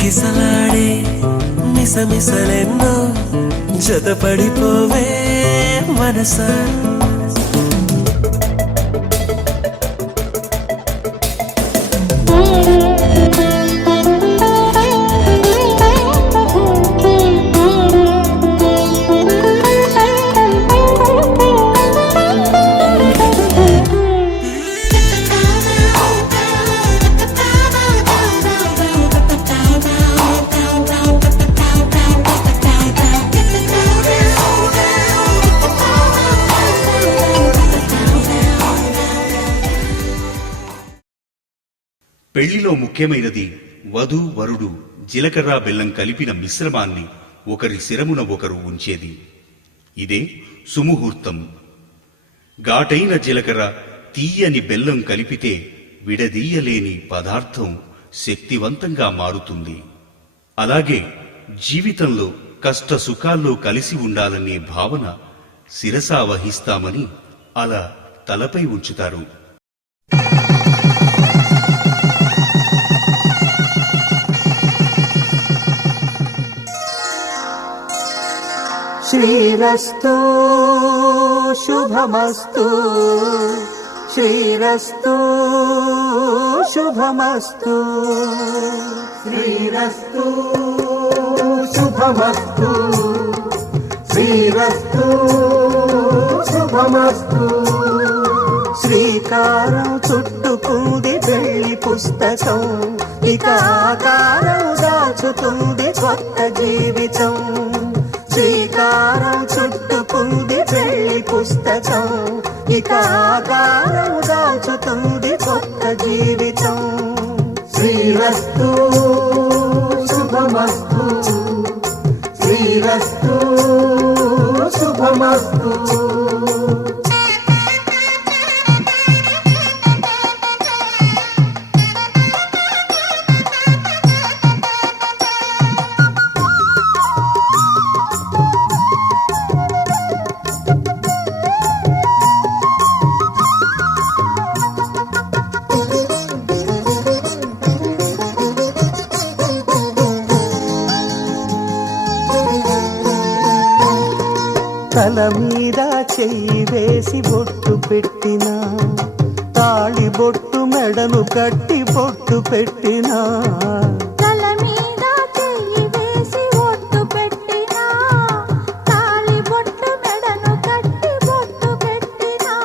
గిసగిసలాడే మిసమిసలెన్నో జతపడిపోవే మనసా పెళ్లిలో ముఖ్యమైనది వధూ వరుడు జీలకర్ర బెల్లం కలిపిన మిశ్రమాన్ని ఒకరి శిరమున ఒకరు ఉంచేది. ఇదే సుముహూర్తం. ఘాటైన జీలకర్ర తీయని బెల్లం కలిపితే విడదీయలేని పదార్థం శక్తివంతంగా మారుతుంది. అలాగే జీవితంలో కష్ట సుఖాల్లో కలిసి ఉండాలనే భావన శిరసా వహిస్తామని అలా తలపై ఉంచుతారు. శ్రీరస్తు శుభమస్తు శ్రీరస్తు శుభమస్తు శ్రీరస్తు శుభమస్తు శ్రీరస్తు శుభమస్తు శ్రీకారం చుట్టుకుంది వెళ్లి పుస్తకం ఇక ఆకారం దాచుతుంది కొత్త జీవితం శ్రీకారం చుట్టుకుంది వెళ్లి పుస్తకం ఇక ఆకారం దాచుతుంది కొత్త జీవితం శ్రీరస్తు శుభమస్తు శ్రీరస్తు శుభమస్తు తల మీద చెయ్యి వేసి బొట్టు పెట్టినా తాళి బొట్టు మెడను కట్టి బొట్టు పెట్టినా తల మీద చెయ్యి వేసి బొట్టు పెట్టినా తాళి బొట్టు మెడను కట్టి బొట్టు పెట్టినా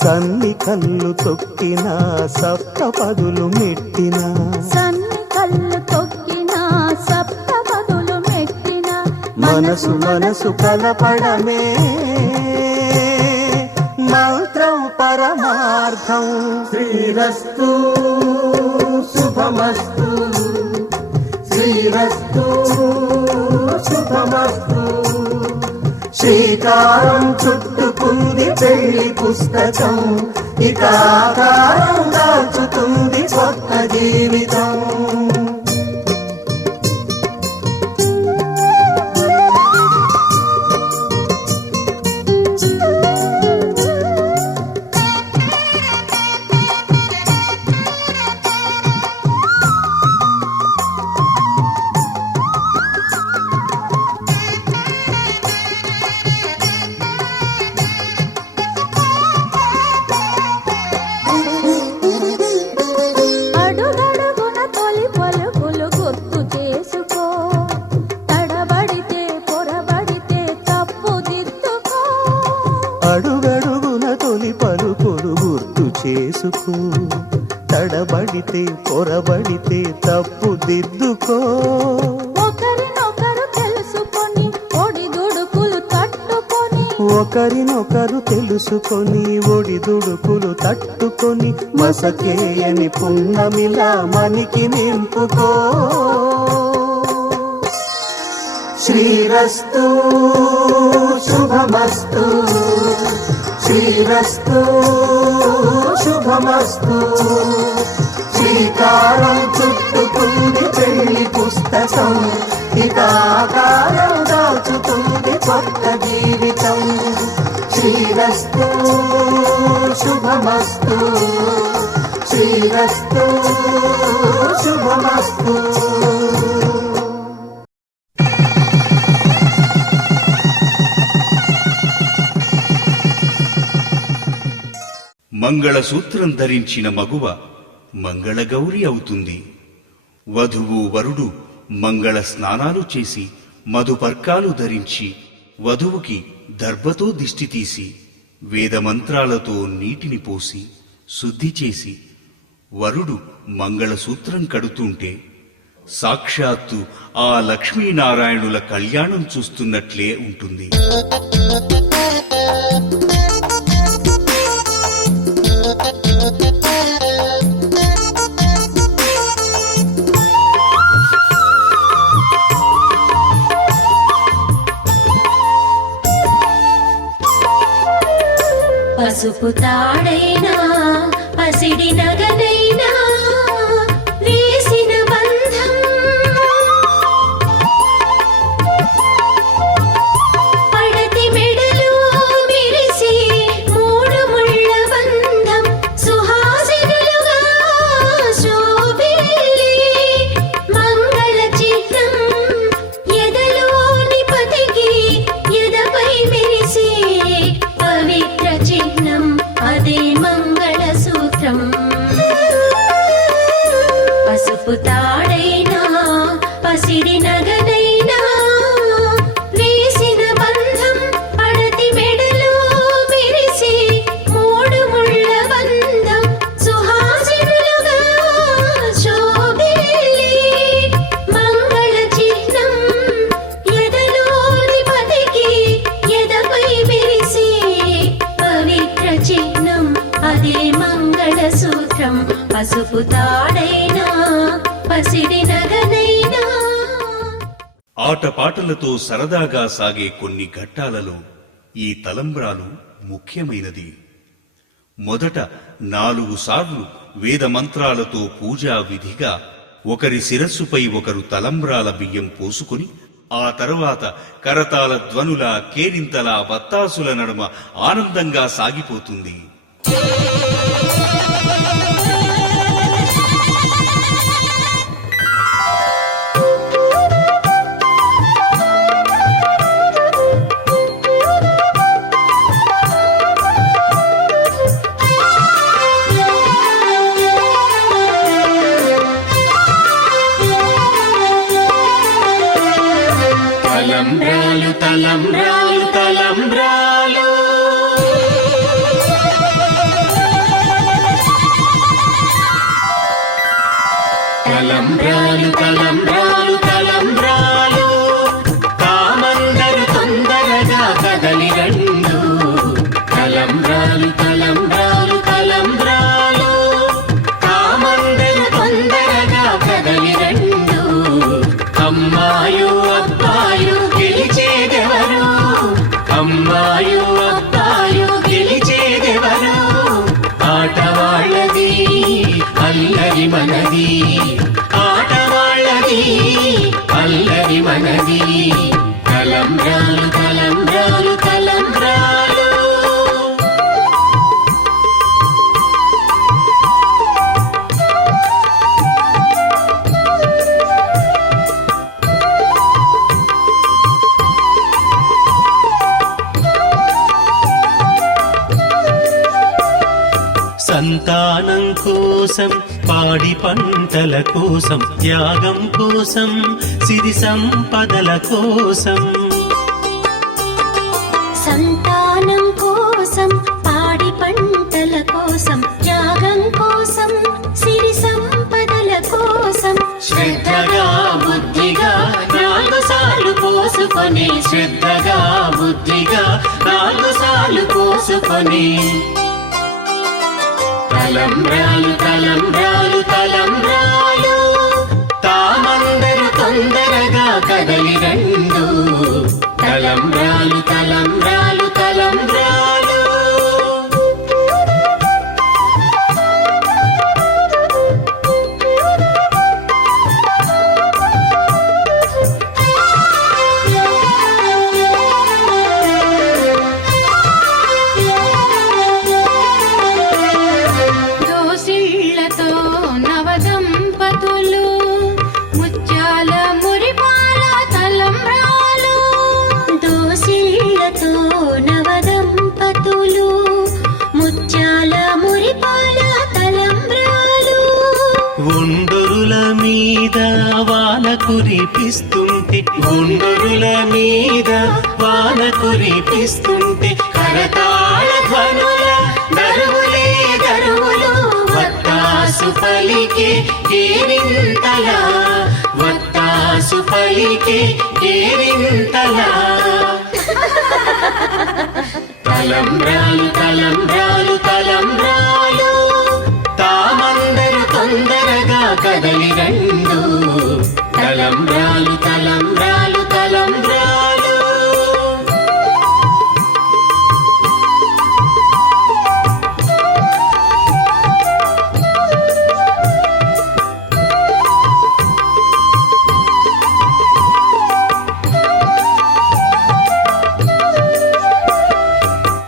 సన్ని కళ్ళు తొక్కినా సప్త పదులు మెట్టినా సన్ని కళ్ళు తొక్కినా సప్త పదులు మెట్టినా మనసు మనసు కలపడమే మంత్రం పరమార్థం శ్రీరస్తు శుభమస్తు శ్రీరస్తు శుభమస్తు శ్రీకారం చుట్టుకుంది పెళ్లి పుస్తకం ఇక ఆకారం దాచుతుంది కొత్త జీవితం అడుగడుగున తొలి పలుకులు గుర్తు చేసుకో తడబడితే పొరబడితే తప్పు దిద్దుకో అడుగడుగున తొలి పలుకులు గుర్తు చేసుకో తడబడితే పొరబడితే తప్పు దిద్దుకో ఒకరినొకరు తెలుసుకొని ఒడిదుడుకులు తట్టుకొని ఒకరినొకరు తెలుసుకొని ఒడిదుడుకులు తట్టుకొని మసకేయని పున్నమిలా మనికి నింపుకో శ్రీరస్తు శుభమస్తు శ్రీరస్తు శుభమస్తు శ్రీకారం చుట్టుకుంది పెళ్లి పుస్తకం ఇక ఆకారం దాచుతుంది కొత్త జీవితం శ్రీరస్తు శుభమస్తు శ్రీరస్తు శుభమస్తు మంగళసూత్రం ధరించిన మగువ మంగళగౌరి అవుతుంది. వధువు వరుడు మంగళ స్నానాలు చేసి మధుపర్కాలు ధరించి వధువుకి దర్భతో దిష్టి తీసి వేదమంత్రాలతో నీటిని పోసి శుద్ధి చేసి వరుడు మంగళసూత్రం కడుతుంటే సాక్షాత్తు ఆ లక్ష్మీనారాయణుల కళ్యాణం చూస్తున్నట్లే ఉంటుంది. పసుపు తాడైనా పసిడి నగనైనా వేసిన బంధం పడతి మెడలో మెరిసి మూడు ముళ్ళ బంధం సుహాసినులుగా శోభిల్లి మంగళ చిహ్నం ఎదలోని పతికి ఎదపై మెరిసి పవిత్ర చిహ్నం అదే మంగళ సూత్రం. పసుపు తాడైనా పసిడి నగనైనా వేసిన బంధం పడతి మెడలో మెరిసి మూడు ముళ్ళ బంధం సుహాసినులుగా శోభిల్లి మంగళ చిహ్నం ఎదలోని పతికి ఎదపై మెరిసి పవిత్ర చిహ్నం అదే మంగళ సూత్రం. పసుపు తాడైనా పసిడి నగనైనా. ఆటపాటలతో సరదాగా సాగే కొన్ని ఘట్టాలలో ఈ తలంబ్రాలు ముఖ్యమైనది. మొదట 4 సార్లు వేదమంత్రాలతో పూజా విధిగా ఒకరి శిరస్సుపై ఒకరు తలంబ్రాల బియ్యం పోసుకుని ఆ తరువాత కరతాళ ధ్వనుల కేరింతల వత్తాసుల నడుమ ఆనందంగా సాగిపోతుంది. తలంబ్రాలు తలంబ్రాలు తలంబ్రాలు తలంబ్రాలు తలంబ్రాలు తలంబ్రాలు కామందరు తొందరగా కదలి రండు. తలంబ్రాలు తలంబ్రాలు తలంబ్రాలు కామందరు తొందరగా కదలి రండు. అమ్మాయు అబ్బాయు గెలిచేదెవరు? అమ్మాయు అబ్బాయు గెలిచేదెవరు? ఆటవాళ్ళది అల్లరి మనది, ఆటవాళ్ళది అల్లరి మనది. తలంబ్రాలు తలంబ్రాలు తలంబ్రాలు. సంతానం కోసం పాడి పంటల కోసం త్యాగం కోసం సిరి సంపదల కోసం. సంతానం కోసం పాడి పంటల కోసం త్యాగం కోసం సిరి సంపదల కోసం శ్రద్ధగా బుద్ధిగా 4 సార్లు పోసుకొని, శ్రద్ధగా బుద్ధిగా 4 సార్లు పోసుకొని. తలంబ్రాలు తలంబ్రాలు తలంబ్రాలు తామందరు తొందరగా కదలి రండు. తలంబ్రాలు తలంబ్రాలు తలంబ్రాలు. దోసిళ్లతో నవదంపతులు ముత్యాల మురిపాల తలంబ్రాలు. దోసి మీద వాన కురిపిస్తుంటే గుండురుల మీద వాన కురిపిస్తుంటే కరతాళ ధ్వనుల దరువులే దరువులు వత్తాసు పలికే కేరింతలా వత్తాసు పలికే కేరింతలా తలంబ్రాలు తలంబ్రాలు తలంబ్రాలు తామందరు తొందరగా కదలి రండు తలంబ్రాలు తలంబ్రాలు తలంబ్రాలు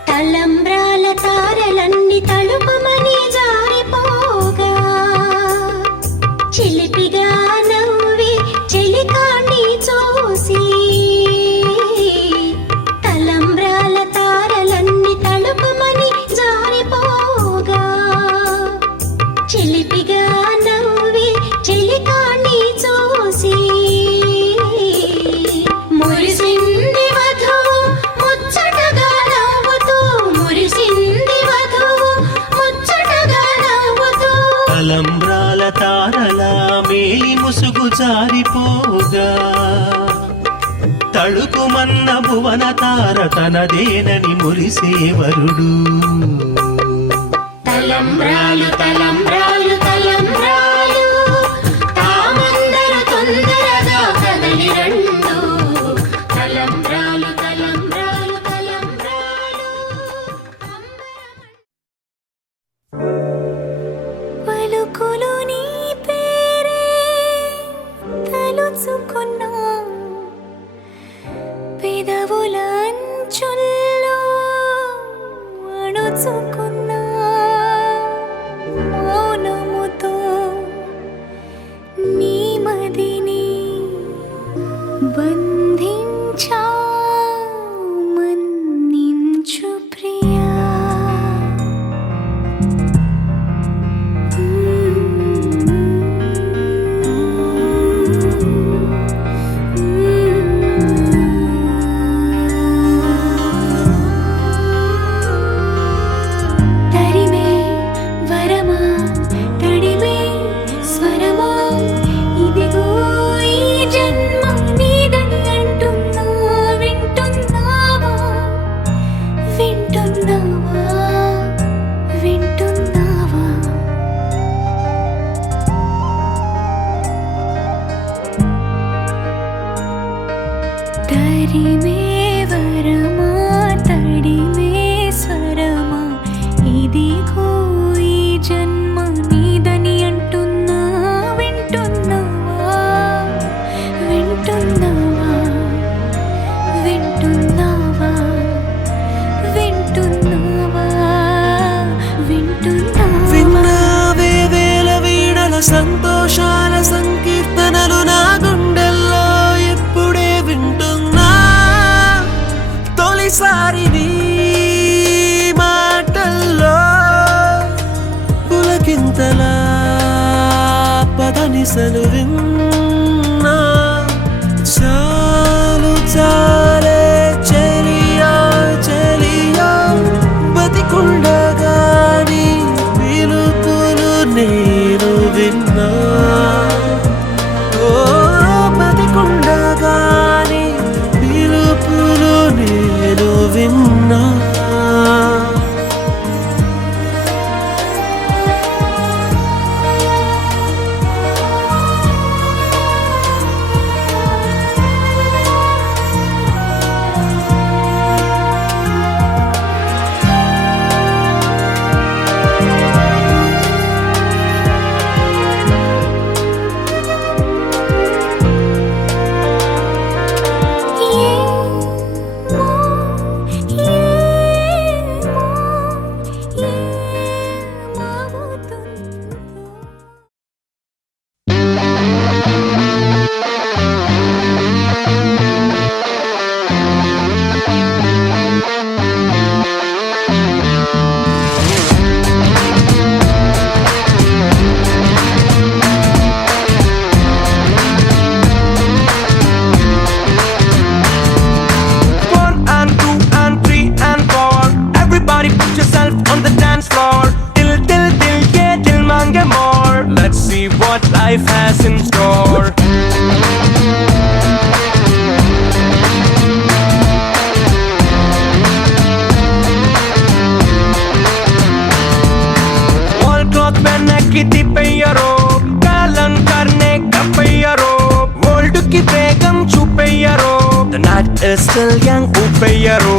తలంబ్రాల తారలన్నీ తలుపమని జారిపోగా చిలిపిగా నవ్వి చెలికాన్ని చూసి తలంబ్రాల తారలన్నీ తలుపమని జారిపోగా చిలిపిగా నవ్వి చెలికాన్ని చూసి మురిసింది వధువు ముచ్చటగా నవ్వుతూ మురిసింది వధువు ముచ్చటగా నవ్వుతూ తలంబ్రాల తారల మేలి ముసుగు జారిపోగా తళుకుమన్న భువన తార తనదేనని మురిసేవరుడు తలంబ్రాలు తలంబ్రాలు తలంబ్రాలు తామందరు తొందరగా కదలి రండు తలంబ్రాలు తలంబ్రాలు తలంబ్రాలు పలుకులు నీ పేరే తలుచుకున్నా పెదవుల అంచుల్లో అణుచుకున్నా మౌనముతో నీ మదిని బంధించా మన్నించు ప్రియా తరిమే వరమా తడిమే స్వరమా ఇదిగో ఈ జన్మ నీదని అంటున్నా వింటున్నావా వింటున్నావా వింటున్నావా తరిమే వరమా తడిమే స్వరమా ఇదిగో ఈ జన్మ నీదని అంటున్నా వింటున్నావా వింటున్నావా వింటున్నావా వింటున్నావా వింటున్నావా విన్నావే వేల వీణల సంతోషాల సంకీర్తనలు నా గుండెల్లో ఎప్పుడే వింటున్నా తొలిసారి నీ మాటల్లో పులకింతలా పదనిసలు విన్నా చాలు చాలే చెలియా చెలియా బతికుండగాని పిలుపులు నేను విన్నా ఓ బతికుండగాని పిలుపులు నేను విన్నా still young ఊపేయరు.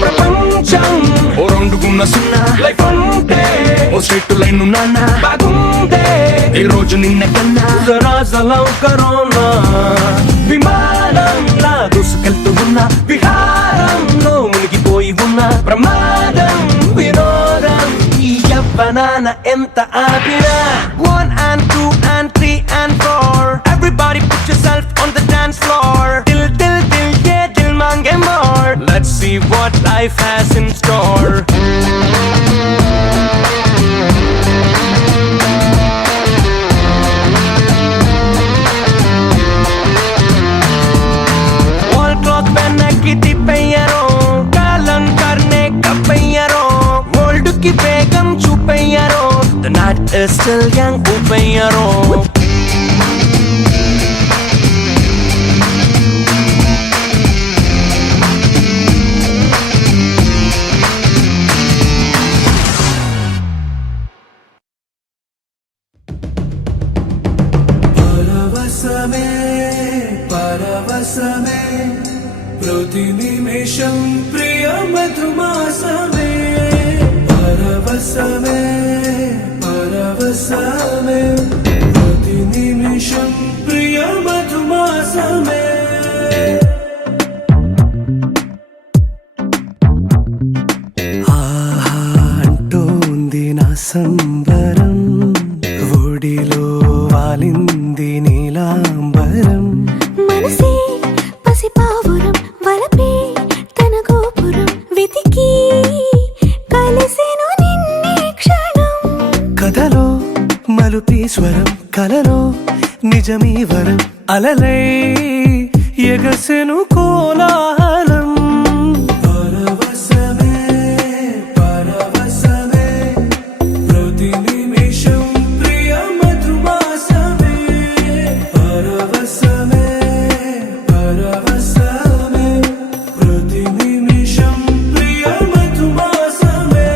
ప్రపంచం ఓ రౌండుకున్న సున్నా లైఫ్ అంటే ఓ స్ట్రెయిట్ లైన్ నాన్న బాగుందే ఈ రోజు నిన్న కన్నా జరాజలం కరోనా విమానంలా దూసుకెళ్తూ ఉన్న విహారంలో మునిగిపోయి ఉన్న ప్రమాదం వినోదం ఈ యవ్వనాన ఎంత ఆపినా 1 and 2 and 3 and 4 everybody put yourself on the dance floor till yeah till mange more let's see what life has in store. Wall clock पहन के तिपैयरो कालन करने कपैयरो world की बेगम छुपैयरो the night is still young ऊपैयरो. పరవశమే పరవశమే ప్రతి నిమిషం ప్రియ మధుమాసమే పరవశమే పరవశమే ప్రతి నిమిషం ప్రియ మధుమాసమే. ఆహా అంటోంది నా సంబరం ఒడిలో వాలింది నీలాంబరం మనసే పసిపావురం వలపే తన గోపురం వెతికి కలిసెను నిన్నే క్షణం కథలో మలుపి స్వరం కలలో నిజమీ వరం అలలై ఎగసెను కోలాహలం. పరవశమే పరవశమే ప్రతి నిమిషం ప్రియ మధుమాసమే పరవశమే పరవశమే ప్రతి నిమిషం ప్రియ మధుమాసమే.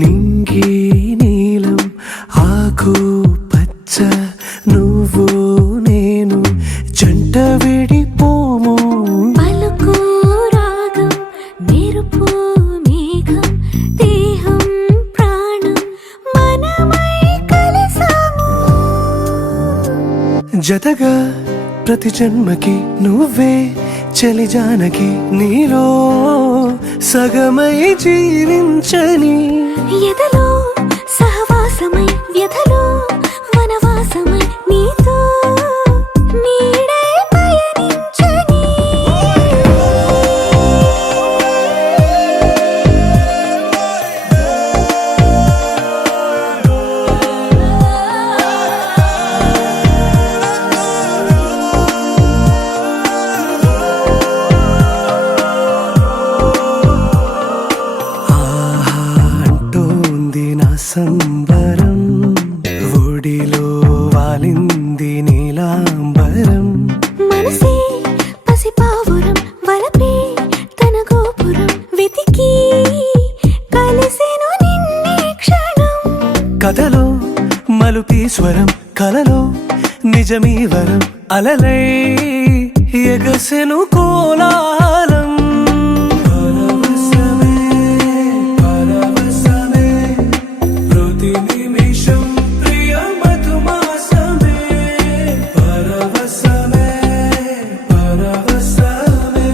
నింగి నీలం ఆకు పచ్చ నువ్వు నేను జంట విడిపోము పలుకు రాగం మెరుపు మేఘం దేహం ప్రాణం మనమై కలిసాము జతగా ప్రతి జన్మకి నువ్వే చలి జానకి నీలో సగమై జీవించని ఎదలో సహవాసమై వ్యధలో వనవాసమై నీతో నీడై పయనించని ఆహా అంటోంది నా సంబరం ఒడిలో వాలింది నీలాంబరం మనసే పసిపావురం వలపే తన గోపురం వెతికి కలిసెను నిన్నే క్షణం కథలో మలుపి స్వరం కలలో నిజమీ వరం అలలై ఎగసెను కోలాహలం. పరవశమే పరవశమే ప్రతి నిమిషం ప్రియ మధుమాసమే పరవశమే పరవశమే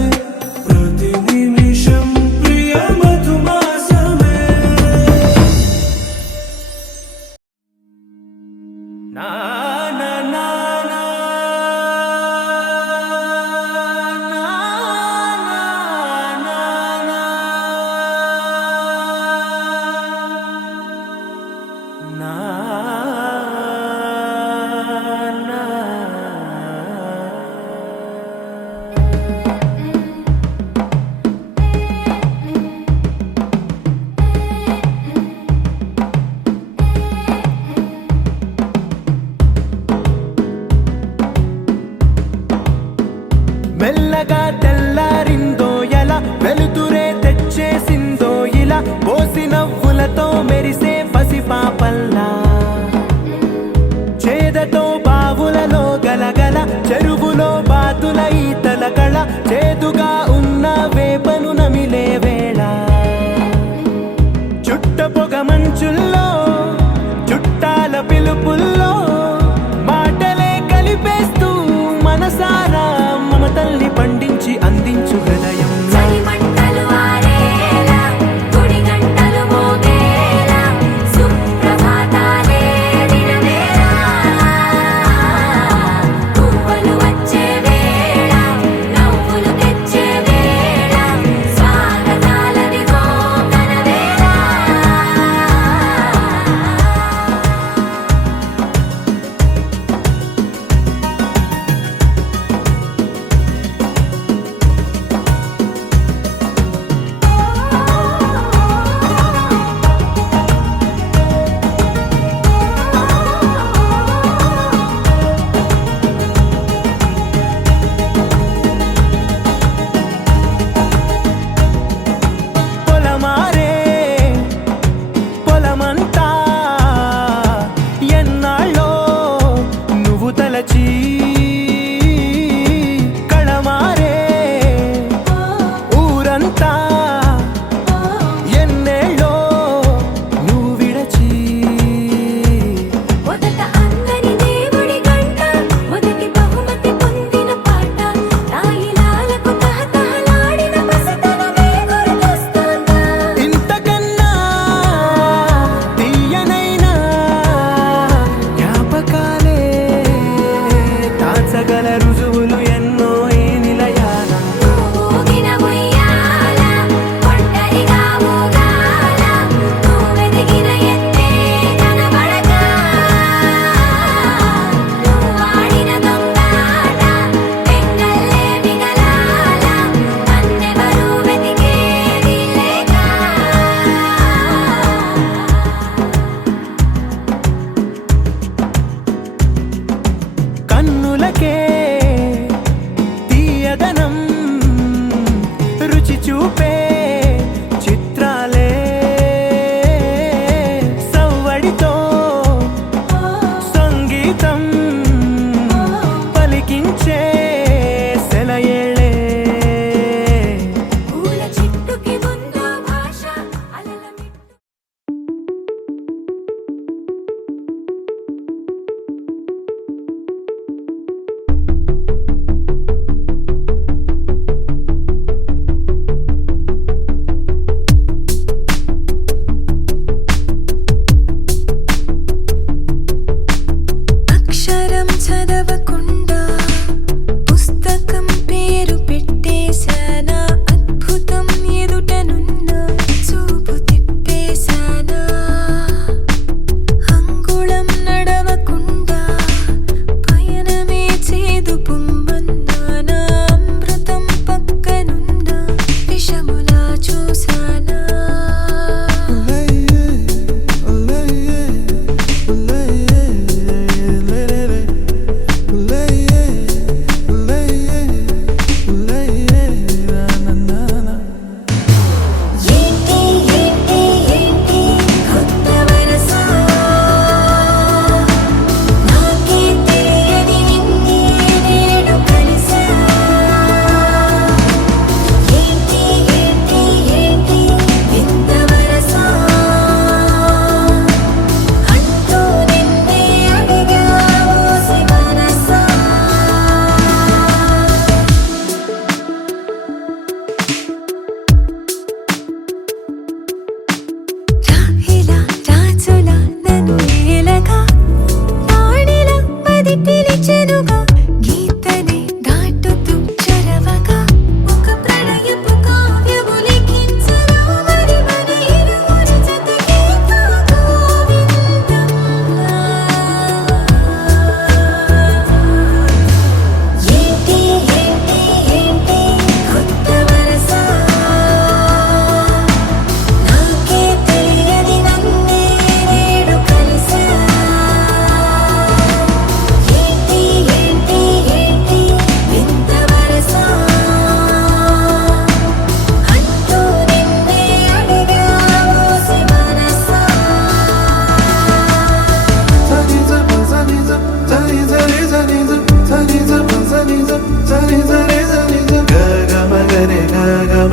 ప్రతి నిమిషం ప్రియ మధుమాసమే. నా నా నా నా నా మెల్లగా తెల్లారిందో ఎలా వెలుతురే తెచ్చేసిందో ఇలా పోసి నవ్వులతో మెరిసే పసిపాపల్లా చేదతో బావులలో గలగల చెరువులో బాతుల ఈతల కళ చేదుగా ఉన్న వేపను నమిలే వేళ చుట్ట పొగ మంచుల్లో చుట్టాల పిలుపుల్లో మాటలే కలిపేస్తూ మనసారా మమతల్ని పండించి అందించు హృదయం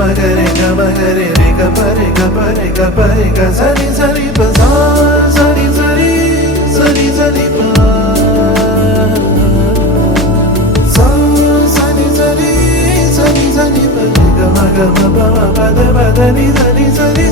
మగరే గమగరే రే గపరే గపరే గపరే గ సరి సరి ప సా సరి సరి సరి సరి ప సా సరి సరి సరి సరి ప గమ గమ ప పద పద ని సరి సరి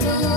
Go